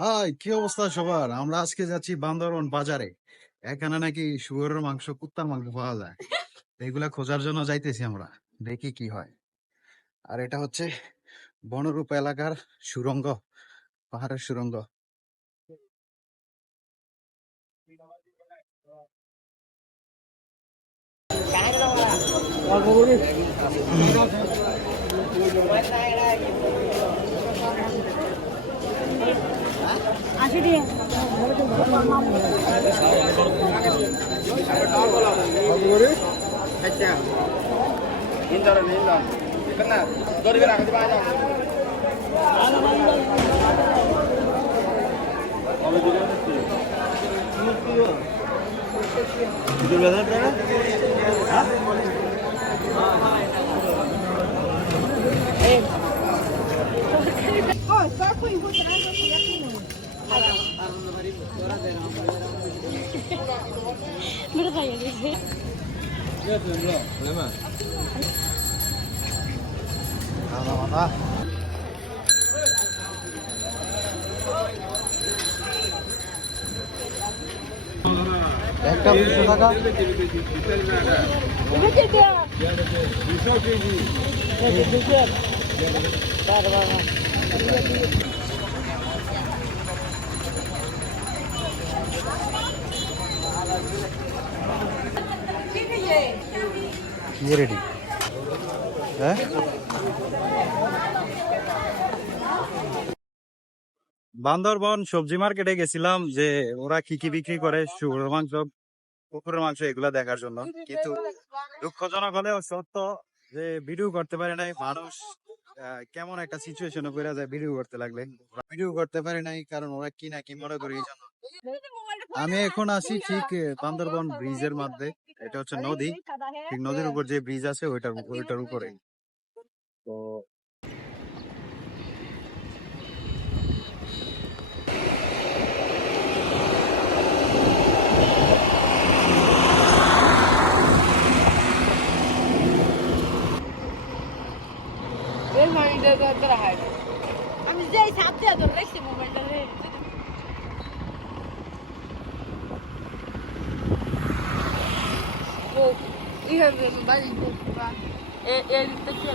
High, কি অবস্থা সবার? আমরা আজকে যাচ্ছি বান্দরবন বাজারে। এখানে নাকি শুয়োরের মাংস, কুত্তার মাংস পাওয়া যায়। এগুলা খোঁজার জন্য যাইতেছি আমরা। দেখি কি হয়। আর এটা হচ্ছে বনরূপ এলাকার সুড়ঙ্গ, পাহাড়ের সুড়ঙ্গ। একটা 200 টাকা। কি রেডি? হ্যাঁ, বান্দরবন সবজি মার্কেটে গেছিলাম যে ওরা কি কি বিক্রি করে, শুয়োরের মাংস, কুকুরের মাংস, এগুলা দেখার জন্য। কিন্তু দুঃখজনক হলেও সত্য যে ভিডিও করতে পারে নাই মানুষ। কেমন একটা সিচুয়েশনে পড়ে যায় ভিডিও করতে লাগলে। ভিডিও করতে পারে নাই কারণ ওরা কি না কি মনে করে এই জন্য। আমি এখন আছি ঠিক বান্দরবন ব্রিজের মধ্যে। এটা হচ্ছে নদী, ঠিক নদীর উপর যে ব্রিজ আছে ওইটার উপরে। তো আমি যেই সাপ দিয়ে ধরেছি মোবাইলটা রে ও ইহার বাড়ি এ এ দিকটা কি